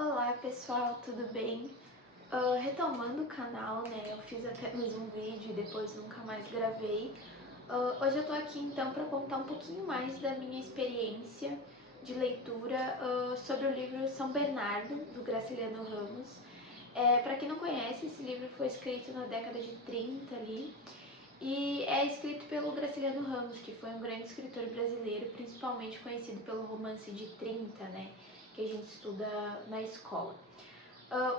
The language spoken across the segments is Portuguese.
Olá pessoal, tudo bem? Retomando o canal, né? Eu fiz apenas um vídeo e depois nunca mais gravei. Hoje eu tô aqui então para contar um pouquinho mais da minha experiência de leitura sobre o livro São Bernardo, do Graciliano Ramos. Para quem não conhece, esse livro foi escrito na década de 30 ali e é escrito pelo Graciliano Ramos, que foi um grande escritor brasileiro, principalmente conhecido pelo romance de 30, né? Que a gente estuda na escola.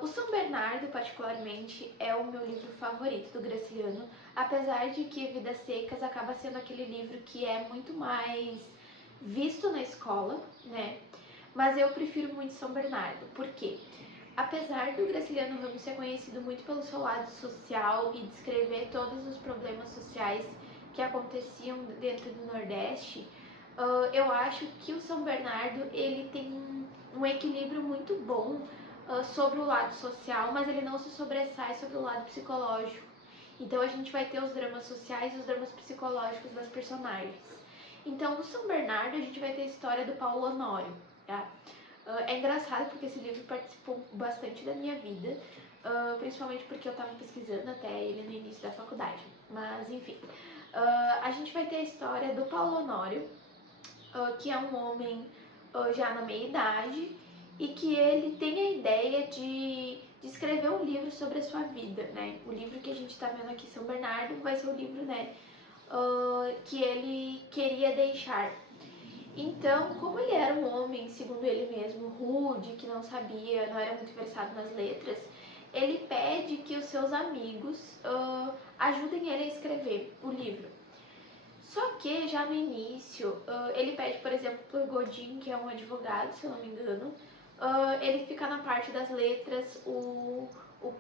O São Bernardo, particularmente, é o meu livro favorito do Graciliano, apesar de que Vidas Secas acaba sendo aquele livro que é muito mais visto na escola, né? Mas eu prefiro muito São Bernardo. Por quê? Apesar do Graciliano Ramos ser conhecido muito pelo seu lado social e descrever todos os problemas sociais que aconteciam dentro do Nordeste, eu acho que o São Bernardo ele tem um equilíbrio muito bom sobre o lado social, mas ele não se sobressai sobre o lado psicológico. Então a gente vai ter os dramas sociais e os dramas psicológicos das personagens. Então, no São Bernardo, a gente vai ter a história do Paulo Honório, tá? É engraçado porque esse livro participou bastante da minha vida, principalmente porque eu estava pesquisando até ele no início da faculdade. Mas, enfim, a gente vai ter a história do Paulo Honório, que é um homem já na meia-idade e que ele tem a ideia de escrever um livro sobre a sua vida, né? O livro que a gente está vendo aqui, São Bernardo, vai ser o livro, né, que ele queria deixar. Então, como ele era um homem, segundo ele mesmo, rude, que não sabia, não era muito versado nas letras, ele pede que os seus amigos ajudem ele a escrever o livro. Só que já no início, ele pede, por exemplo, por Godin, que é um advogado, se eu não me engano, ele fica na parte das letras, o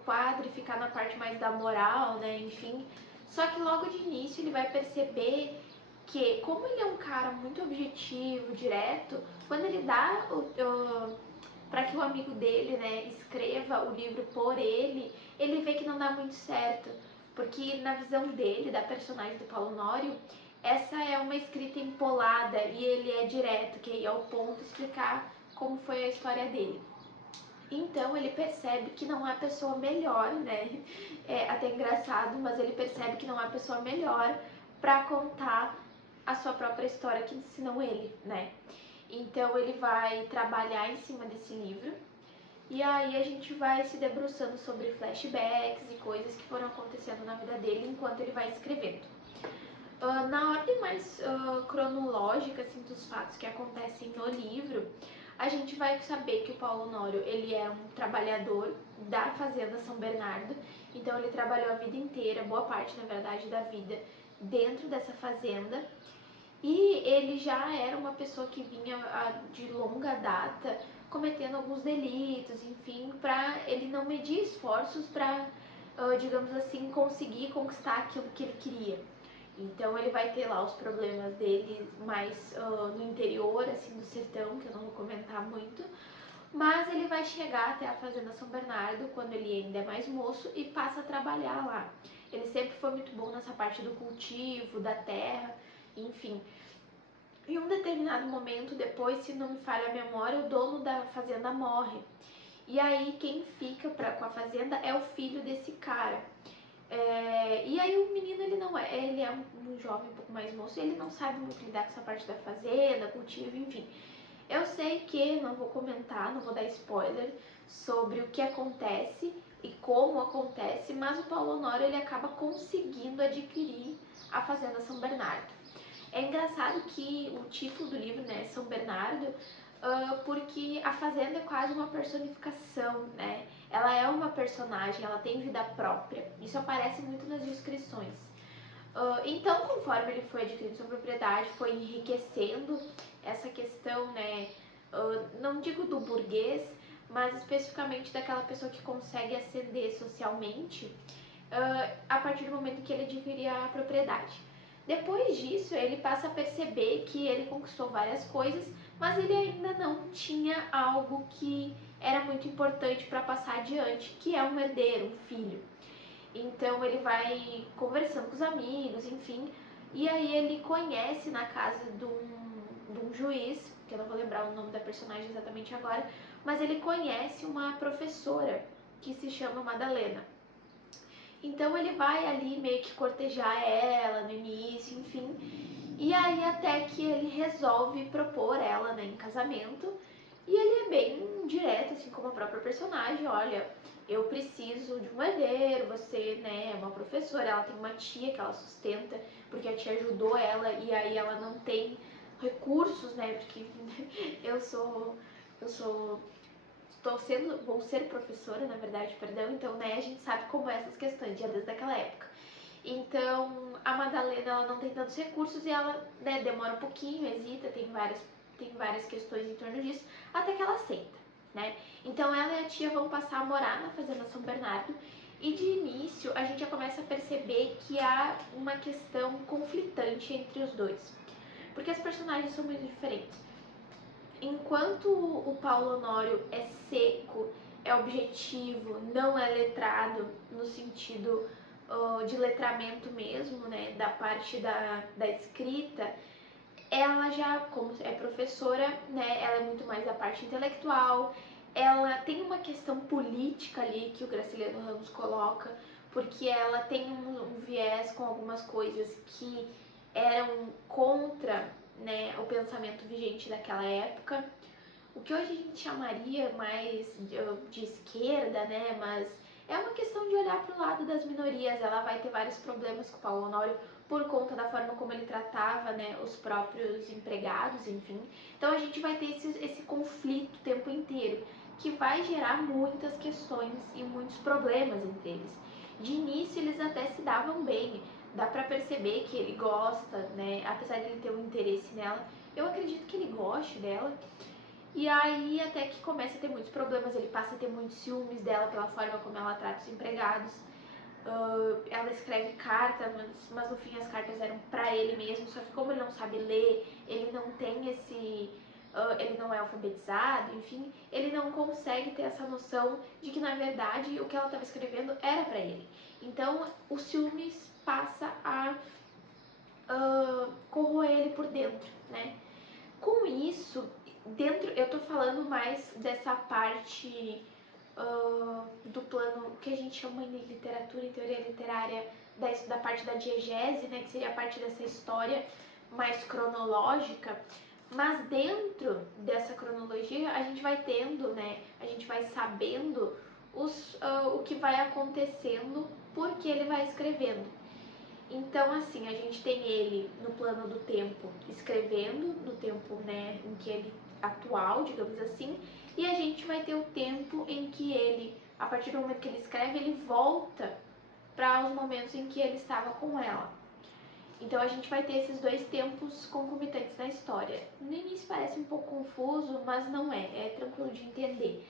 padre fica na parte mais da moral, né, enfim. Só que logo de início ele vai perceber que, como ele é um cara muito objetivo, direto, quando ele dá para que o amigo dele, né, escreva o livro por ele vê que não dá muito certo. Porque na visão dele, da personagem do Paulo Nório, essa é uma escrita empolada e ele é direto, que aí é o ponto explicar como foi a história dele. Então ele percebe que não há pessoa melhor, né? É até engraçado, mas ele percebe que não há pessoa melhor para contar a sua própria história que senão ele, né? Então ele vai trabalhar em cima desse livro e aí a gente vai se debruçando sobre flashbacks e coisas que foram acontecendo na vida dele enquanto ele vai escrevendo. Na ordem mais cronológica assim, dos fatos que acontecem no livro, a gente vai saber que o Paulo Honório ele é um trabalhador da fazenda São Bernardo, então ele trabalhou a vida inteira, boa parte na verdade da vida, dentro dessa fazenda, e ele já era uma pessoa que vinha de longa data cometendo alguns delitos, enfim, para ele não medir esforços para, digamos assim, conseguir conquistar aquilo que ele queria. Então ele vai ter lá os problemas dele mais no interior, assim, do sertão, que eu não vou comentar muito. Mas ele vai chegar até a Fazenda São Bernardo quando ele ainda é mais moço e passa a trabalhar lá. Ele sempre foi muito bom nessa parte do cultivo, da terra, enfim. Em um determinado momento depois, se não me falha a memória, o dono da fazenda morre. E aí quem fica com a fazenda é o filho desse cara. E aí o menino ele é um jovem um pouco mais moço e ele não sabe muito lidar com essa parte da fazenda, cultivo, enfim. Eu sei que, não vou comentar, não vou dar spoiler sobre o que acontece e como acontece, mas o Paulo Honório ele acaba conseguindo adquirir a Fazenda São Bernardo. É engraçado que o título do livro, né, São Bernardo, porque a fazenda é quase uma personificação, né? Ela é uma personagem, ela tem vida própria. Isso aparece muito nas descrições. Então, conforme ele foi adquirindo sua propriedade, foi enriquecendo essa questão, né? Não digo do burguês, mas especificamente daquela pessoa que consegue ascender socialmente, a partir do momento que ele adquiria a propriedade. Depois disso, ele passa a perceber que ele conquistou várias coisas, mas ele ainda não tinha algo que era muito importante para passar adiante, que é um herdeiro, um filho. Então ele vai conversando com os amigos, enfim, e aí ele conhece na casa de um juiz, que eu não vou lembrar o nome da personagem exatamente agora, mas ele conhece uma professora que se chama Madalena. Então ele vai ali meio que cortejar ela no início, enfim. E aí até que ele resolve propor ela, né, em casamento. E ele é bem direto, assim como a própria personagem. Olha, eu preciso de um herdeiro, você, né, é uma professora, ela tem uma tia que ela sustenta, porque a tia ajudou ela e aí ela não tem recursos, né, porque vou ser professora, na verdade, perdão, então, né, a gente sabe como é essas questões, já desde aquela época. Então, a Madalena, ela não tem tantos recursos e ela, né, demora um pouquinho, hesita, tem várias questões em torno disso, até que ela aceita, né. Então, ela e a tia vão passar a morar na Fazenda São Bernardo e, de início, a gente já começa a perceber que há uma questão conflitante entre os dois, porque as personagens são muito diferentes. Enquanto o Paulo Honório é seco, é objetivo, não é letrado no sentido de letramento mesmo, né, da parte da escrita, ela já, como é professora, né, ela é muito mais da parte intelectual, ela tem uma questão política ali que o Graciliano Ramos coloca, porque ela tem um viés com algumas coisas que eram contra, né, o pensamento vigente daquela época, o que hoje a gente chamaria mais de esquerda, né, mas é uma questão de olhar para o lado das minorias. Ela vai ter vários problemas com o Paulo Honório por conta da forma como ele tratava, né, os próprios empregados, enfim. Então a gente vai ter esse conflito o tempo inteiro, que vai gerar muitas questões e muitos problemas entre eles. De início eles até se davam bem, dá pra perceber que ele gosta, né, apesar de ele ter um interesse nela, eu acredito que ele goste dela. E aí até que começa a ter muitos problemas, ele passa a ter muitos ciúmes dela pela forma como ela trata os empregados. Ela escreve cartas, mas no fim as cartas eram pra ele mesmo, só que como ele não sabe ler, ele não tem ele não é alfabetizado, enfim, ele não consegue ter essa noção de que na verdade o que ela estava escrevendo era pra ele. Então o ciúmes passa a corroer ele por dentro, né? Com isso, eu tô falando mais dessa parte do plano que a gente chama em literatura e teoria literária da parte da diegese, né, que seria a parte dessa história mais cronológica, mas dentro dessa cronologia a gente vai tendo, né, a gente vai sabendo o que vai acontecendo porque ele vai escrevendo. Então, assim, a gente tem ele no plano do tempo escrevendo, no tempo, né, em que ele atual, digamos assim, e a gente vai ter o tempo em que ele, a partir do momento que ele escreve, ele volta para os momentos em que ele estava com ela. Então a gente vai ter esses dois tempos concomitantes na história. No início parece um pouco confuso, mas não é tranquilo de entender.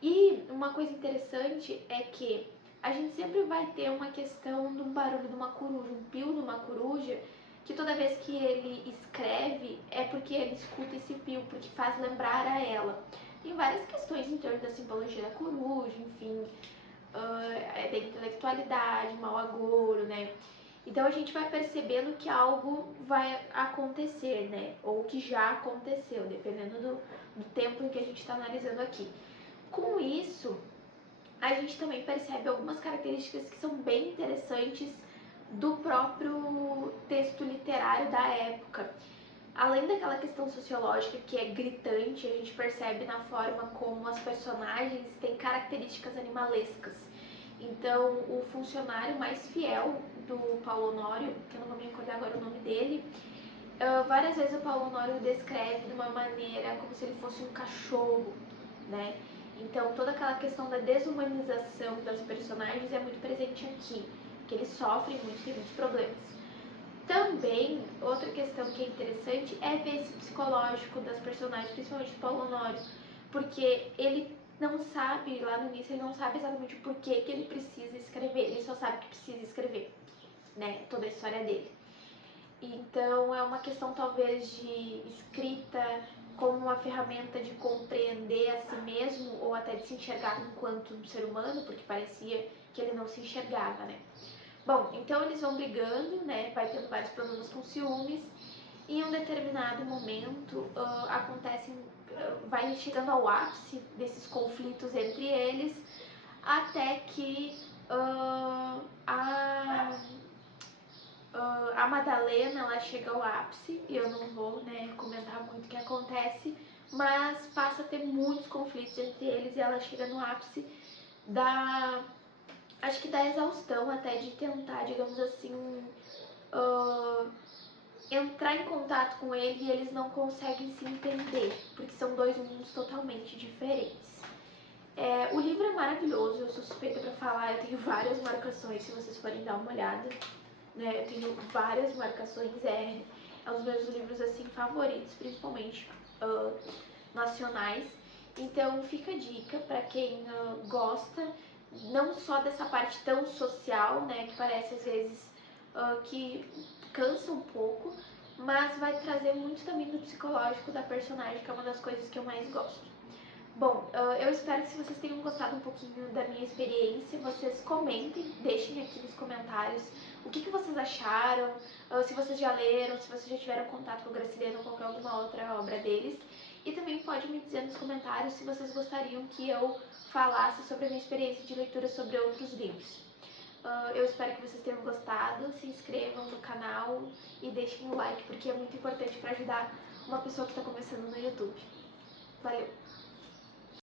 E uma coisa interessante é que a gente sempre vai ter uma questão do barulho de uma coruja, um pio de uma coruja, que toda vez que ele escreve é porque ele escuta esse pio, porque faz lembrar a ela. Tem várias questões em torno da simbologia da coruja, enfim, da intelectualidade, mau agouro, né? Então a gente vai percebendo que algo vai acontecer, né? Ou que já aconteceu, dependendo do tempo em que a gente está analisando aqui. Com isso, a gente também percebe algumas características que são bem interessantes do próprio texto literário da época. Além daquela questão sociológica que é gritante, a gente percebe na forma como as personagens têm características animalescas. Então, o funcionário mais fiel do Paulo Honório, que eu não vou me recordar agora o nome dele, várias vezes o Paulo Honório descreve de uma maneira como se ele fosse um cachorro, né? Então, toda aquela questão da desumanização das personagens é muito presente aqui, que eles sofrem muito, tem muitos problemas. Também, outra questão que é interessante é ver esse psicológico das personagens, principalmente do Paulo Honório, porque ele não sabe, lá no início, ele não sabe exatamente o porquê que ele precisa escrever, ele só sabe que precisa escrever, né, toda a história dele. Então, é uma questão talvez de escrita como uma ferramenta de compreender a si mesmo ou até de se enxergar enquanto um ser humano, porque parecia que ele não se enxergava, né? Bom, então eles vão brigando, né? Vai tendo vários problemas com ciúmes e em um determinado momento acontecem vai chegando ao ápice desses conflitos entre eles, até que a Madalena, ela chega ao ápice, e eu não vou, né, comentar muito o que acontece, mas passa a ter muitos conflitos entre eles e ela chega no ápice da, acho que da exaustão até de tentar, digamos assim, entrar em contato com ele e eles não conseguem se entender, porque são dois mundos totalmente diferentes. O livro é maravilhoso, eu sou suspeita pra falar, eu tenho várias marcações se vocês forem dar uma olhada, né? Eu tenho várias marcações, é um dos meus livros assim favoritos, principalmente nacionais. Então fica a dica para quem gosta não só dessa parte tão social, né, que parece às vezes que cansa um pouco, mas vai trazer muito também do psicológico da personagem, que é uma das coisas que eu mais gosto. Bom, eu espero que se vocês tenham gostado um pouquinho da minha experiência, vocês comentem, deixem aqui nos comentários o que vocês acharam, se vocês já leram, se vocês já tiveram contato com o Graciliano ou qualquer alguma outra obra deles. E também pode me dizer nos comentários se vocês gostariam que eu falasse sobre a minha experiência de leitura sobre outros livros. Eu espero que vocês tenham gostado, se inscrevam no canal e deixem o like, porque é muito importante para ajudar uma pessoa que está começando no YouTube. Valeu!